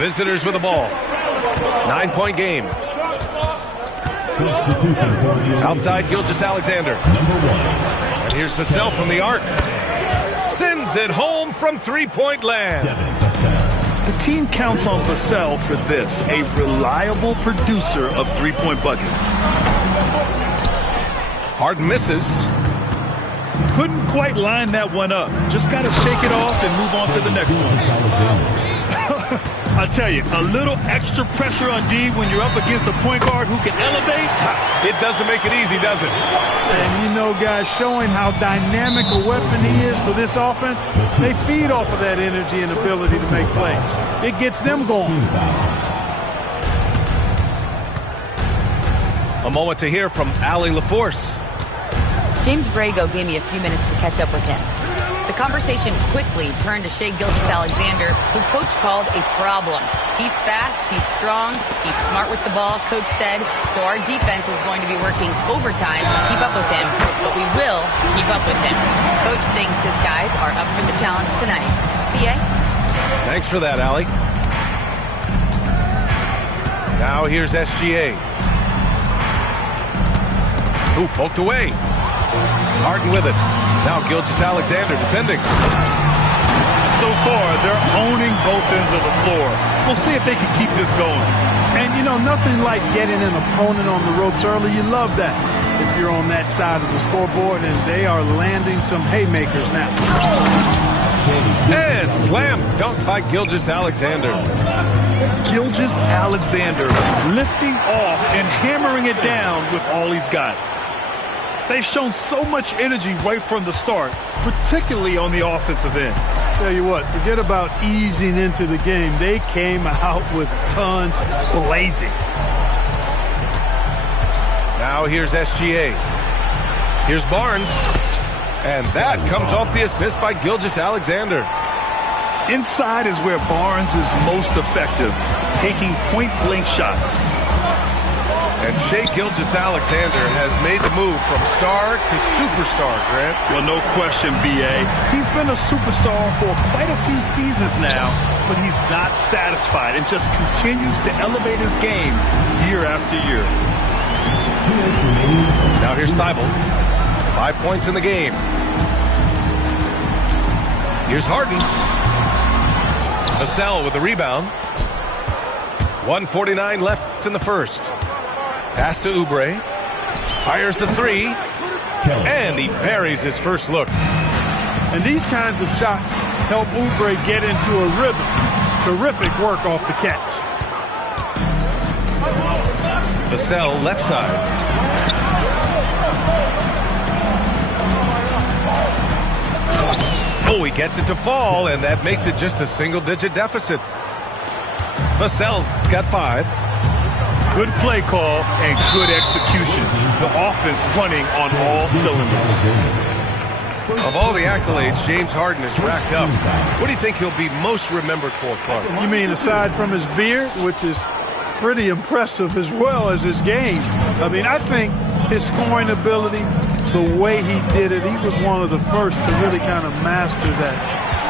visitors with the ball. 9-point game. Outside Gilgeous-Alexander. And here's Vassell from the arc. Sends it home from three-point land. The team counts on Vassell for this, a reliable producer of three-point buckets. Harden misses. Couldn't quite line that one up. Just got to shake it off and move on to the next one. I tell you, a little extra pressure on D when you're up against a point guard who can elevate. It doesn't make it easy, does it? And you know, guys, showing how dynamic a weapon he is for this offense, they feed off of that energy and ability to make plays. It gets them going. A moment to hear from Allie LaForce. James Brago gave me a few minutes to catch up with him. The conversation quickly turned to Shai Gilgeous-Alexander, who coach called a problem. He's fast, he's strong, he's smart with the ball, coach said, so our defense is going to be working overtime to keep up with him, but we will keep up with him. Coach thinks his guys are up for the challenge tonight. B.A.? Thanks for that, Allie. Now here's SGA. Who poked away. Harden with it. Now Gilgeous-Alexander defending. So far, they're owning both ends of the floor. We'll see if they can keep this going. And, you know, nothing like getting an opponent on the ropes early. You love that if you're on that side of the scoreboard, and they are landing some haymakers now. And slam dunk by Gilgeous-Alexander. Gilgeous-Alexander lifting off and hammering it down with all he's got. They've shown so much energy right from the start, particularly on the offensive end. Tell you what, forget about easing into the game. They came out with guns blazing. Now here's SGA. Here's Barnes. And that comes off the assist by Gilgeous-Alexander. Inside is where Barnes is most effective, taking point-blank shots. And Shai Gilgeous-Alexander has made the move from star to superstar, Grant. Well, no question, B.A. He's been a superstar for quite a few seasons now, but he's not satisfied and just continues to elevate his game year after year. Now here's Thibault. 5 points in the game. Here's Harden. Vassell with the rebound. 1:49 left in the first. Pass to Oubre. Fires the three. And he buries his first look. And these kinds of shots help Oubre get into a rhythm. Terrific work off the catch. Vassell left side. Oh, he gets it to fall, and that makes it just a single-digit deficit. Vassell's got 5. Good play call and good execution. The offense running on all cylinders. Of all the accolades James Harden has racked up, what do you think he'll be most remembered for, Clark? You mean aside from his beard, which is pretty impressive, as well as his game? I mean, I think his scoring ability, the way he did it, he was one of the first to really kind of master that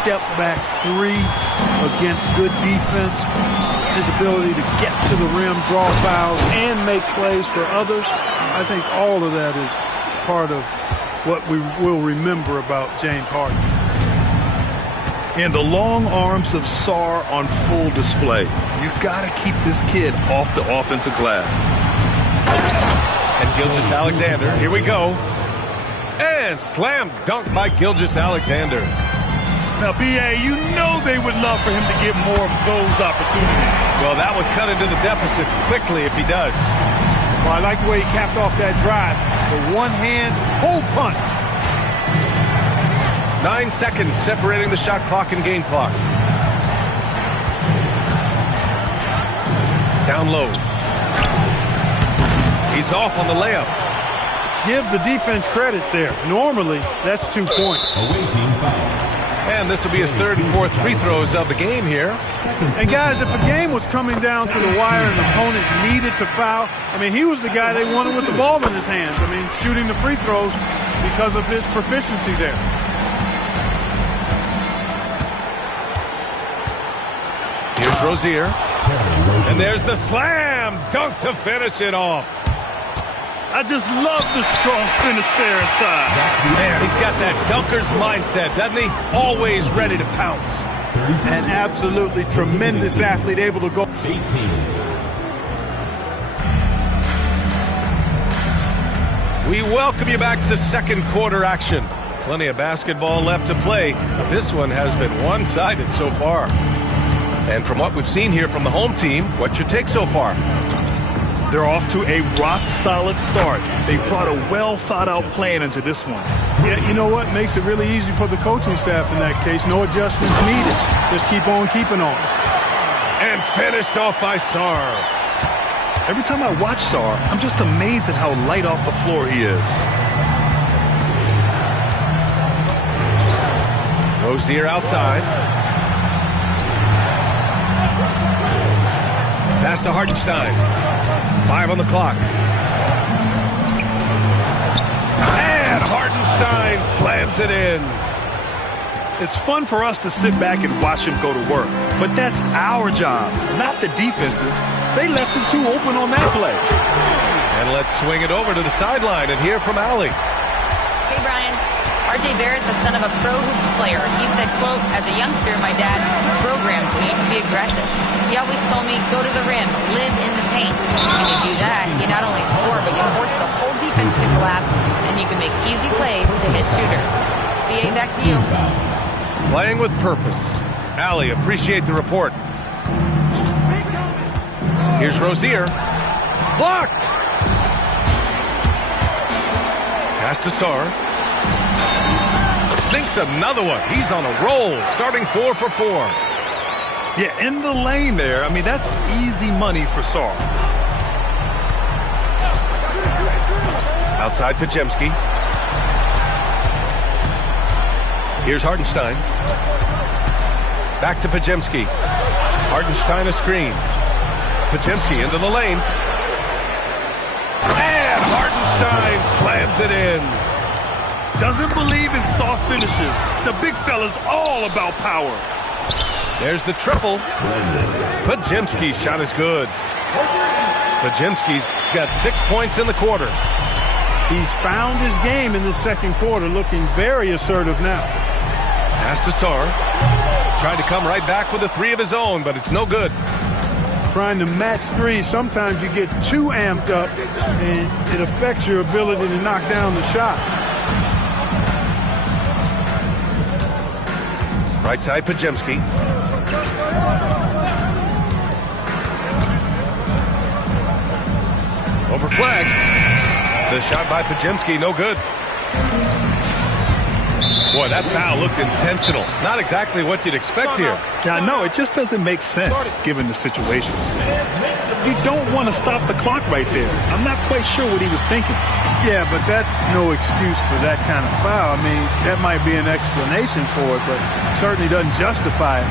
step-back three against good defense. His ability to get to the rim, draw fouls, and make plays for others. I think all of that is part of what we will remember about James Harden. And the long arms of Sarr on full display. You got to keep this kid off the offensive glass. And Gilgeous-Alexander, here we go. And slam dunk by Gilgeous-Alexander. Now, B.A., you know they would love for him to get more of those opportunities. Well, that would cut into the deficit quickly if he does. Well, I like the way he capped off that drive. The one-hand hole punch. 9 seconds separating the shot clock and game clock. Down low. He's off on the layup. Give the defense credit there. Normally, that's 2 points. Away team foul. And this will be his third and fourth free throws of the game here. And guys, if a game was coming down to the wire and the opponent needed to foul, I mean, he was the guy they wanted with the ball in his hands. I mean, shooting the free throws because of his proficiency there. Here's Rozier. And there's the slam dunk to finish it off. I just love the strong finish there inside. Man, he's got that dunker's mindset, doesn't he? Always ready to pounce. An absolutely tremendous athlete, able to go. 18. We welcome you back to second quarter action. Plenty of basketball left to play, but this one has been one-sided so far. And from what we've seen here from the home team, what's your take so far? They're off to a rock-solid start. They brought a well-thought-out plan into this one. Yeah, you know what? Makes it really easy for the coaching staff in that case. No adjustments needed. Just keep on keeping on. And finished off by Sarr. Every time I watch Sarr, I'm just amazed at how light off the floor he is. Rozier outside. Pass to Hartenstein. 5 on the clock. And Hartenstein slams it in. It's fun for us to sit back and watch him go to work. But that's our job, not the defense's. They left him too open on that play. And let's swing it over to the sideline and hear from Allie. Hey, Brian. R.J. Barrett, the son of a pro hoops player. He said, quote, as a youngster, my dad programmed me to be aggressive. He always told me, go to the rim, live in the paint. When you do that, you not only score, but you force the whole defense to collapse, and you can make easy plays to hit shooters. BA, back to you. Playing with purpose. Allie, appreciate the report. Here's Rozier. Blocked! Pass to Sarr. Sinks another one. He's on a roll, starting 4 for 4. Yeah, in the lane there. I mean, that's easy money for Sarr. Outside Pajemski. Here's Hartenstein. Back to Pajemski. Hartenstein a screen. Pajemski into the lane. And Hartenstein slams it in. Doesn't believe in soft finishes. The big fella's all about power. There's the triple. Pajemski's shot is good. Pajemski's got 6 points in the quarter. He's found his game in the second quarter, looking very assertive now. Pass to Sarr. Tried to come right back with a 3 of his own, but it's no good. Trying to match threes, sometimes you get too amped up, and it affects your ability to knock down the shot. Right side Pajemski. Over flag. The shot by Pajemski, no good. Boy, that foul looked intentional. Not exactly what you'd expect here. Yeah, I know. It just doesn't make sense given the situation. You don't want to stop the clock right there. I'm not quite sure what he was thinking. Yeah, but that's no excuse for that kind of foul. I mean, that might be an explanation for it, but certainly doesn't justify it.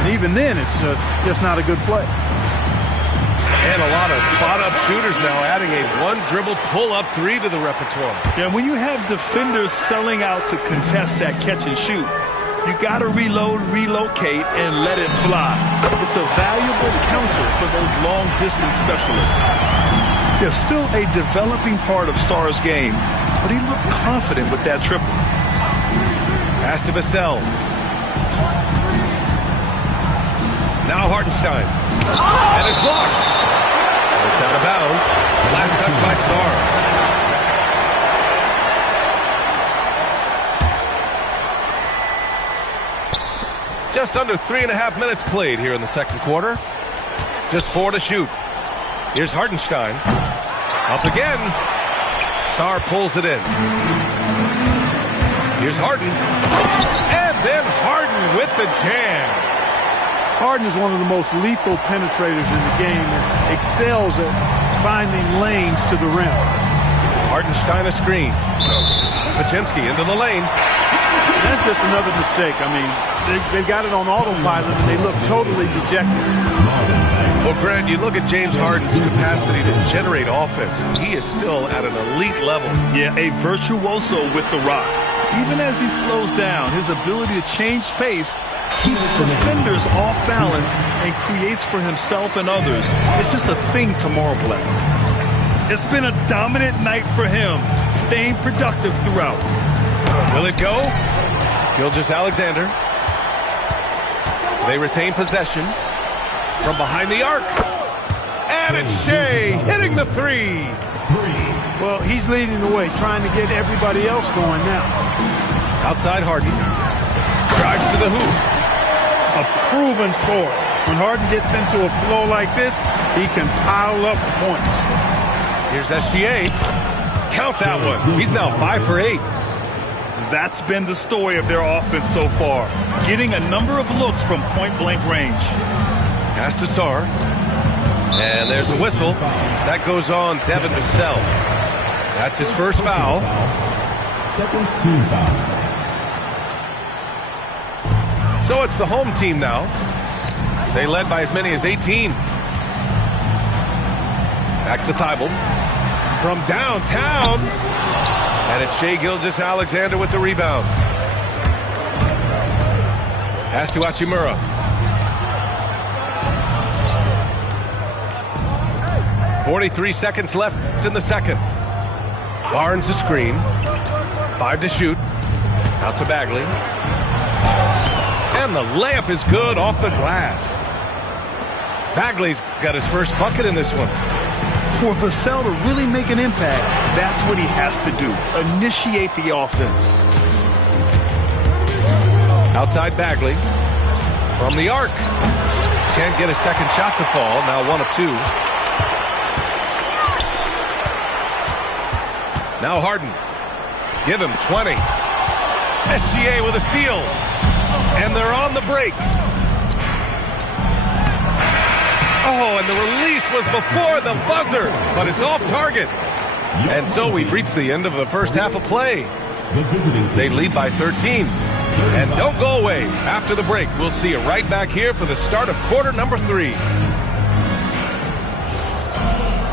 And even then, it's just not a good play. And a lot of spot-up shooters now adding a one-dribble pull-up 3 to the repertoire. Yeah, when you have defenders selling out to contest that catch and shoot, you got to reload, relocate, and let it fly. It's a valuable counter for those long-distance specialists. Yeah, still a developing part of Sarr's game, but he looked confident with that triple. Pass to Vassell. Now Hartenstein. And it's blocked. It's out of bounds. Last touch by Sarr. Just under 3.5 minutes played here in the second quarter. Just 4 to shoot. Here's Hartenstein. Up again. Sarr pulls it in. Here's Harden. And then Harden with the jam. Harden is one of the most lethal penetrators in the game and excels at finding lanes to the rim. Hartenstein a screen. Pajemski into the lane. That's just another mistake. I mean, they've got it on autopilot and they look totally dejected. Well, Grant, you look at James Harden's capacity to generate offense. He is still at an elite level. Yeah, a virtuoso with the rock. Even as he slows down, his ability to change pace keeps defenders off balance and creates for himself and others. It's just a thing to marvel at. It's been a dominant night for him, staying productive throughout. Will it go? Gilgeous-Alexander. They retain possession from behind the arc. And it's Shea hitting the three. Well, he's leading the way, trying to get everybody else going now. Outside Harden. Drives to the hoop. A proven scorer. When Harden gets into a flow like this, he can pile up points. Here's SGA. Count that one. He's now 5 for 8. That's been the story of their offense so far, getting a number of looks from point-blank range. Pass to Sarr. And there's a whistle. That goes on Devin Vassell. That's his first foul. Second team foul. So it's the home team now. They led by as many as 18. Back to Thibault. From downtown. And it's Shea Gilgeous-Alexander with the rebound. Pass to Hachimura. .43 seconds left in the second. Barnes a screen. 5 to shoot. Out to Bagley. And the layup is good off the glass. Bagley's got his first bucket in this one. For Vassell to really make an impact, that's what he has to do. Initiate the offense. Outside Bagley. From the arc. Can't get a second shot to fall. Now 1 of 2. Now Harden. Give him 20. SGA with a steal. And they're on the break. Oh, and the release was before the buzzer, but it's off target. And so we've reached the end of the first half of play. They lead by 13. And don't go away. After the break, we'll see you right back here for the start of quarter number 3.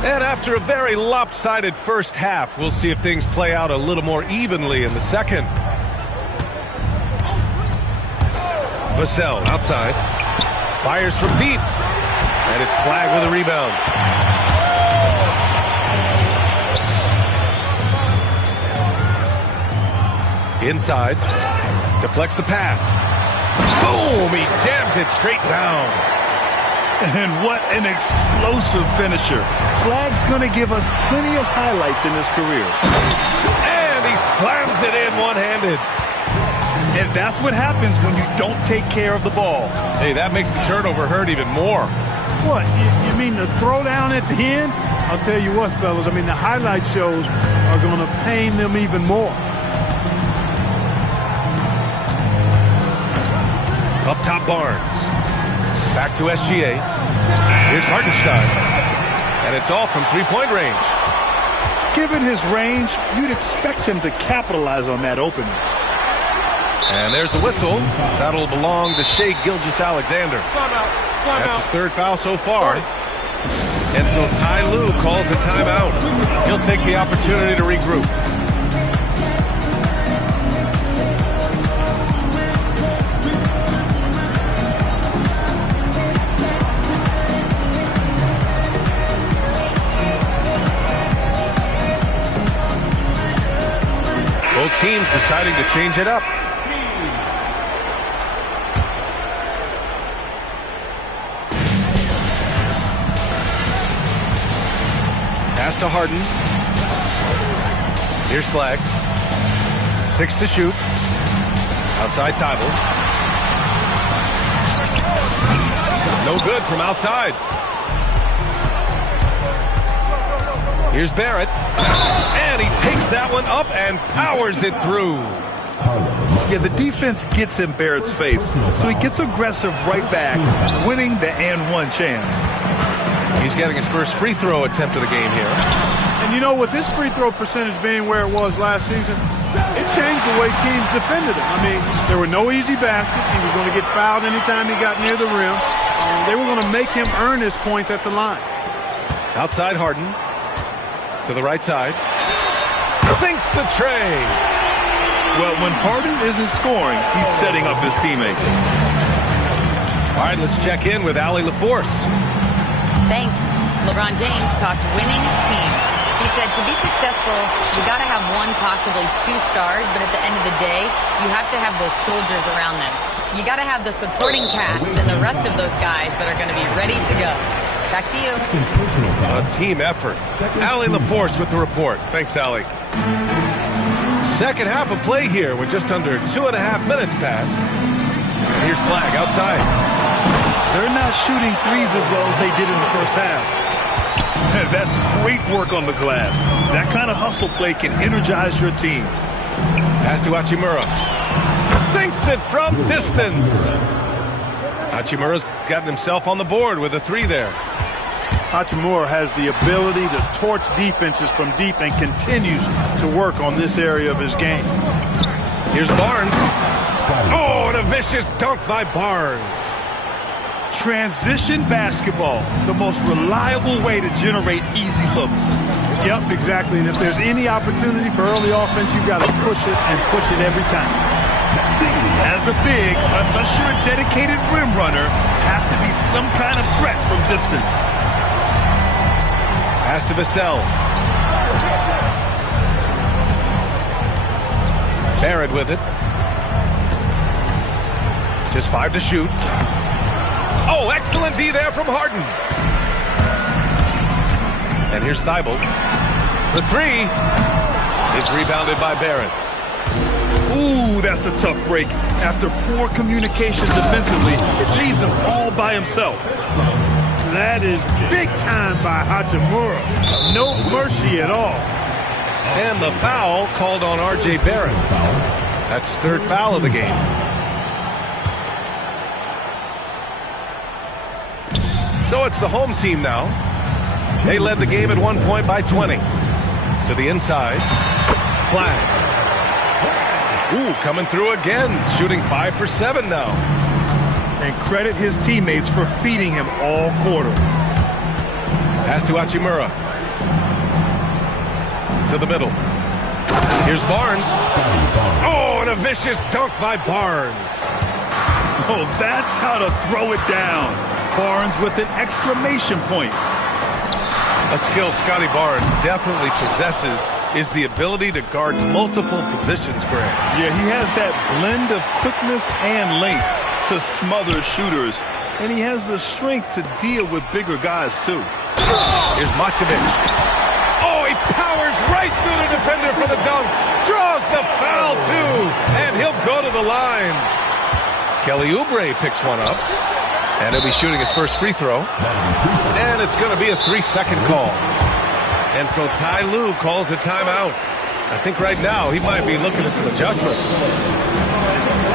And after a very lopsided first half, we'll see if things play out a little more evenly in the second. Vassell outside. Fires from deep. And it's flagged with a rebound. Inside. Deflects the pass. Boom! He jams it straight down. And what an explosive finisher. Flag's going to give us plenty of highlights in his career. And he slams it in one-handed. And that's what happens when you don't take care of the ball. Hey, that makes the turnover hurt even more. What, you mean the throwdown at the end? I'll tell you what, fellas, I mean, the highlight shows are going to pain them even more. Up top Barnes. Back to SGA. Here's Hartenstein. And it's all from three-point range. Given his range, you'd expect him to capitalize on that opening. And there's a whistle. That'll belong to Shea Gilgeous-Alexander. That's his third foul so far. And so Ty Lue calls a timeout. He'll take the opportunity to regroup. Both teams deciding to change it up. Pass to Harden. Here's Flag. 6 to shoot. Outside Thibault. No good from outside. Here's Barrett. And he takes that one up and powers it through. Yeah, the defense gets in Barrett's face, so he gets aggressive right back, winning the and-one chance. He's getting his first free throw attempt of the game here. And you know, with his free throw percentage being where it was last season, it changed the way teams defended him. I mean, there were no easy baskets. He was going to get fouled anytime he got near the rim. They were going to make him earn his points at the line. Outside Harden. To the right side. Sinks the tray. Well, when Harden isn't scoring, he's setting up his teammates. All right, let's check in with Allie LaForce. Thanks. LeBron James talked winning teams. He said to be successful, you got to have one, possibly two stars, but at the end of the day, you have to have those soldiers around them. You got to have the supporting cast and the rest of those guys that are going to be ready to go. Back to you. A team effort. Allie LaForce with the report. Thanks, Allie. Second half of play here with just under 2.5 minutes passed. And here's Flag outside. They're not shooting threes as well as they did in the first half. That's great work on the glass. That kind of hustle play can energize your team. Pass to Hachimura. Sinks it from distance. Hachimura's gotten himself on the board with a three there. Hachimura has the ability to torch defenses from deep and continues to work on this area of his game. Here's Barnes. Oh, and a vicious dunk by Barnes. Transition basketball, the most reliable way to generate easy looks. Yep, exactly. And if there's any opportunity for early offense, you've got to push it and push it every time. As a big, unless you're a dedicated rim runner, have to be some kind of threat from distance. Pass to Vassell. Barrett with it. Just 5 to shoot. Oh, excellent D there from Harden. And here's Thibault. The three is rebounded by Barrett. Ooh, that's a tough break. After poor communication defensively, it leaves him all by himself. That is big time by Hachimura. No mercy at all. And the foul called on R.J. Barrett. That's his third foul of the game. So it's the home team now. They led the game at 1 point by 20. To the inside. Flag. Ooh, coming through again. Shooting 5 for 7 now. And credit his teammates for feeding him all quarter. Pass to Hachimura. To the middle. Here's Barnes. Oh, and a vicious dunk by Barnes. Oh, that's how to throw it down. Barnes with an exclamation point. A skill Scotty Barnes definitely possesses is the ability to guard multiple positions, Greg. Yeah, he has that blend of quickness and length to smother shooters, and he has the strength to deal with bigger guys, too. Here's Matkovic. Oh, he powers right through the defender for the dunk. Draws the foul, too, and he'll go to the line. Kelly Oubre picks one up. And he'll be shooting his first free throw. And it's going to be a 3-second call. And so Ty Lue calls a timeout. I think right now he might be looking at some adjustments.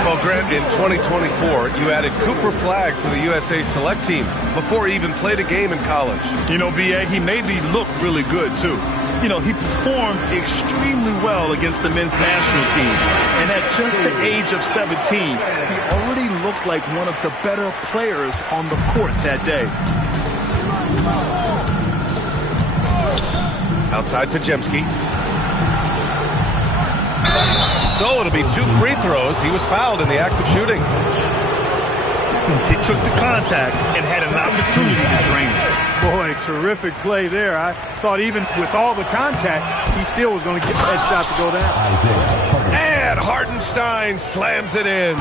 Well, Grant, in 2024, you added Cooper Flagg to the USA Select team before he even played a game in college. You know, B.A., he made me look really good, too. You know, he performed extremely well against the men's national team. And at just the age of 17, he already looked like one of the better players on the court that day. Outside Pajemski. So it'll be 2 free throws. He was fouled in the act of shooting. He took the contact and had an opportunity to drain it. Boy, terrific play there. I thought even with all the contact, he still was going to get that shot to go down. And Hartenstein slams it in.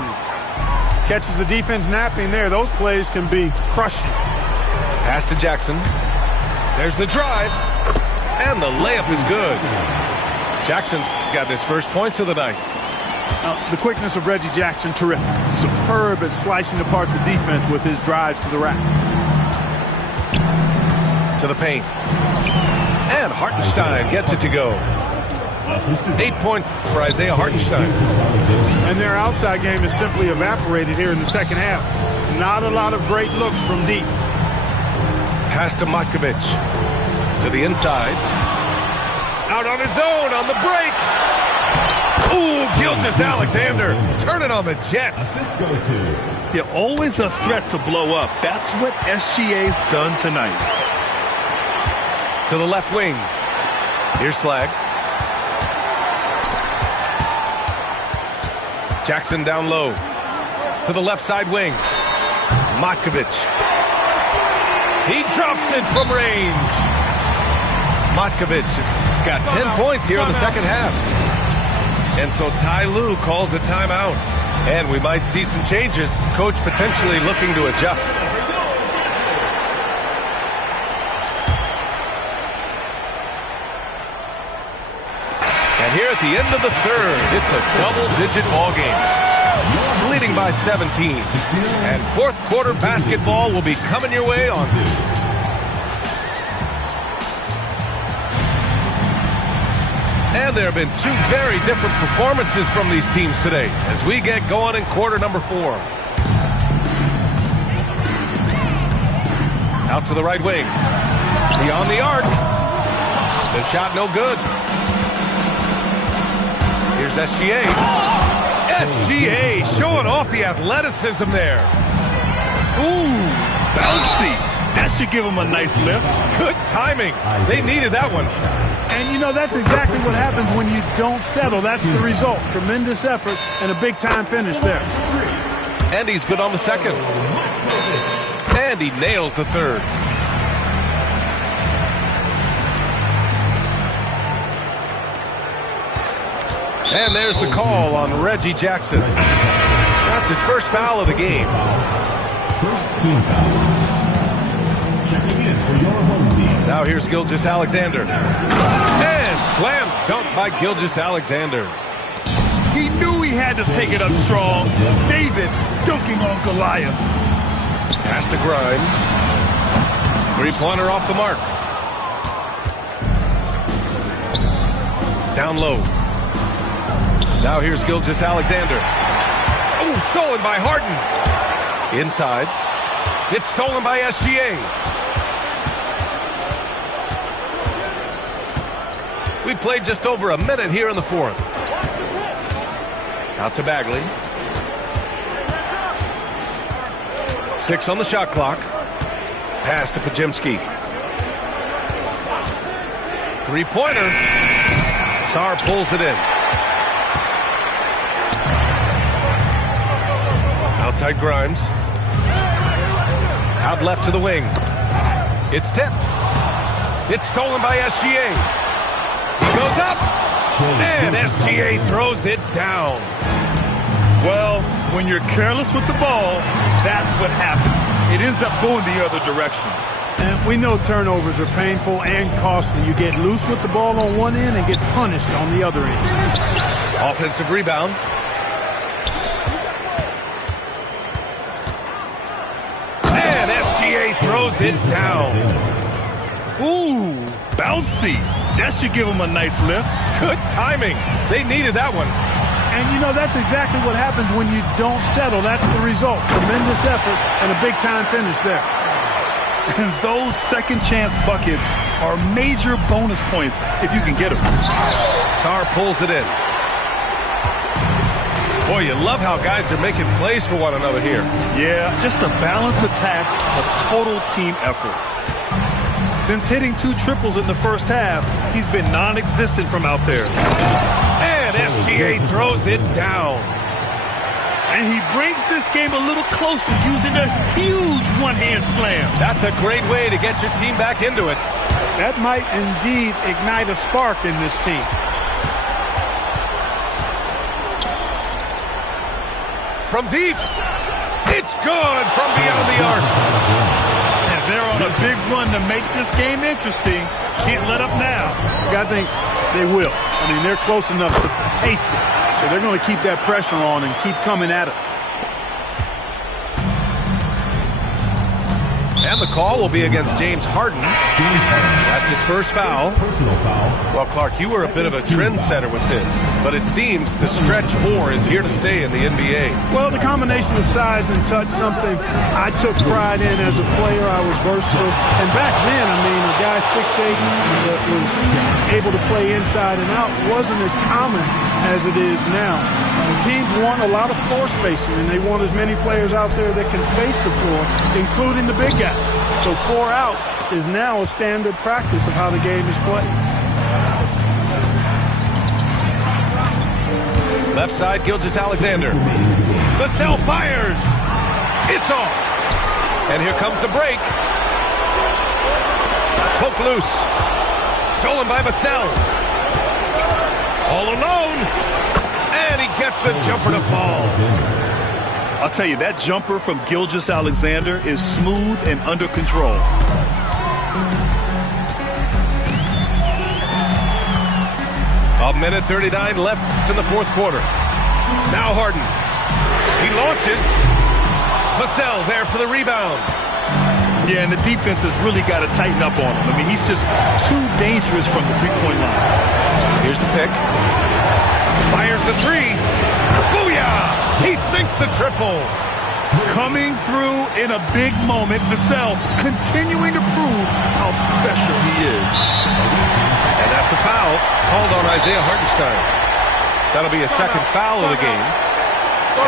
Catches the defense napping there. Those plays can be crushing. Pass to Jackson. There's the drive. And the layup is good. Jackson's gotten his first points of the night. The quickness of Reggie Jackson, terrific. Superb at slicing apart the defense with his drives to the rack. To the paint. And Hartenstein gets it to go. 8 points for Isaiah Hartenstein. And their outside game is simply evaporated here in the second half. Not a lot of great looks from deep. Pass to Matkovic. To the inside. Out on his own on the break. Ooh, Gilgeous-Alexander turning on the Jets. Assist goes to. They're always a threat to blow up. That's what SGA's done tonight. To the left wing. Here's flag. Jackson down low. To the left side wing. Matkovic. He drops it from range. Matkovic has got 10 points here in the second half. And so Ty Lue calls a timeout. And we might see some changes. Coach potentially looking to adjust. And here at the end of the third, it's a double-digit ball game. Leading by 17. And fourth quarter basketball will be coming your way on. And there have been two very different performances from these teams today as we get going in quarter number 4. Out to the right wing. Beyond the arc. The shot no good. Here's SGA. SGA showing off the athleticism there. Ooh, bouncy. That should give him a nice lift. Good timing. They needed that one. And, you know, that's exactly what happens when you don't settle. That's the result. Tremendous effort and a big-time finish there. And he's good on the second. And he nails the third. And there's the call on Reggie Jackson. That's his first foul of the game. First team foul. Checking in for your home team. Now here's Gilgeous-Alexander. And slam dunk by Gilgeous-Alexander. He knew he had to take it up strong. David dunking on Goliath. Pass to Grimes. Three-pointer off the mark. Down low. Now here's Gilgeous-Alexander. Oh, stolen by Harden. Inside. It's stolen by SGA. We played just over a minute here in the fourth. Out to Bagley. 6 on the shot clock. Pass to Pajemski. Three-pointer. Sarr pulls it in. Outside Grimes. Out left to the wing. It's tipped. It's stolen by SGA. He goes up. And SGA throws it down. Well, when you're careless with the ball, that's what happens. It ends up going the other direction. And we know turnovers are painful and costly. You get loose with the ball on one end and get punished on the other end. Offensive rebound. And SGA throws it down. Ooh, bouncy. That should give him a nice lift. Good timing. They needed that one. And, you know, that's exactly what happens when you don't settle. That's the result. Tremendous effort and a big-time finish there. And those second-chance buckets are major bonus points if you can get them. Sarr pulls it in. Boy, you love how guys are making plays for one another here. Yeah, just a balanced attack, a total team effort. Since hitting 2 triples in the first half, he's been non-existent from out there. And SGA throws it down. And he brings this game a little closer using a huge one-hand slam. That's a great way to get your team back into it. That might indeed ignite a spark in this team. From deep. It's good from beyond the arc. And they're on a big run to make this game interesting. Can't let up now. I think they will. I mean, they're close enough to taste it. So they're going to keep that pressure on and keep coming at it. And the call will be against James Harden. That's his first foul. Personal foul. Well, Clark, you were a bit of a trendsetter with this, but it seems the stretch 4 is here to stay in the NBA. Well, the combination of size and touch, something I took pride in as a player. I was versatile. And back then, I mean, a guy 6'8" that was able to play inside and out wasn't as common as it is now. The teams want a lot of floor spacing, and they want as many players out there that can space the floor, including the big guy. So 4 out is now a standard practice of how the game is played. Left side, Gilgeous-Alexander. Vassell fires. It's off. And here comes the break. Poke loose. Stolen by Vassell. All alone. And he gets the jumper to fall. I'll tell you, that jumper from Gilgeous-Alexander is smooth and under control. A minute 39 left in the fourth quarter. Now Harden. He launches. Vassell there for the rebound. Yeah, and the defense has really got to tighten up on him. I mean, he's just too dangerous from the three-point line. Here's the pick. Fires the three. Booyah! He sinks the triple. Coming through in a big moment, Vassell continuing to prove how special he is. And that's a foul called on Isaiah Hartenstein. That'll be a second foul of the game.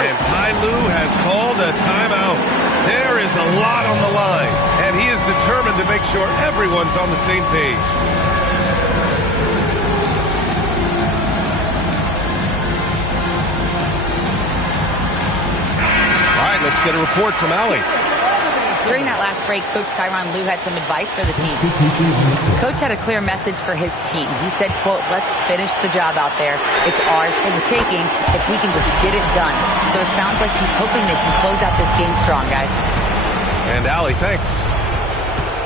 And Ty Lue has called a timeout. There is a lot on the line, and he is determined to make sure everyone's on the same page. All right, let's get a report from Allie. During that last break, Coach Tyronn Lue had some advice for the team. Coach had a clear message for his team. He said, quote, "Let's finish the job out there. It's ours for the taking if we can just get it done." So it sounds like he's hoping they can close out this game strong, guys. And Allie, thanks.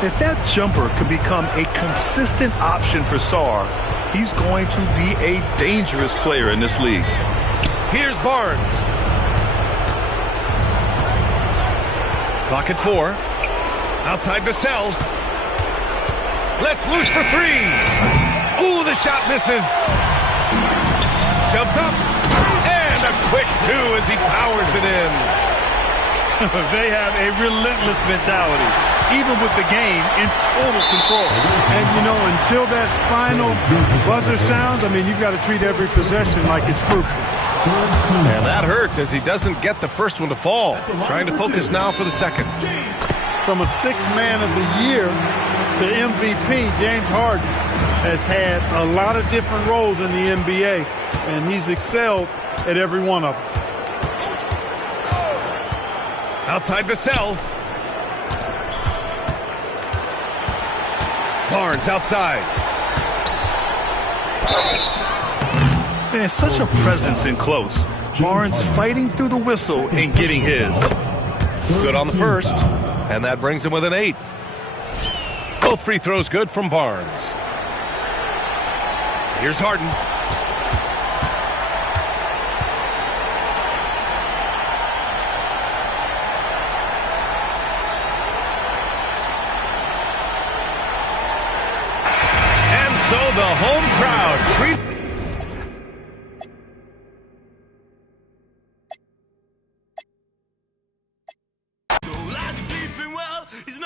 If that jumper can become a consistent option for Sarr, he's going to be a dangerous player in this league. Here's Barnes. Clock at 4. Outside Vassell. Let's loose for 3. Ooh, the shot misses. Jumps up. And a quick 2 as he powers it in. They have a relentless mentality, even with the game in total control. And, you know, until that final buzzer sounds, I mean, you've got to treat every possession like it's crucial. And that hurts as he doesn't get the first one to fall. Trying to focus now for the second. From a sixth man of the year to MVP, James Harden has had a lot of different roles in the NBA, and he's excelled at every one of them. Outside Vassell. Barnes outside. Man, such a presence in close. Barnes fighting through the whistle and getting his. Good on the first, and that brings him with an 8. Both free throws good from Barnes. Here's Harden. And so the home crowd treats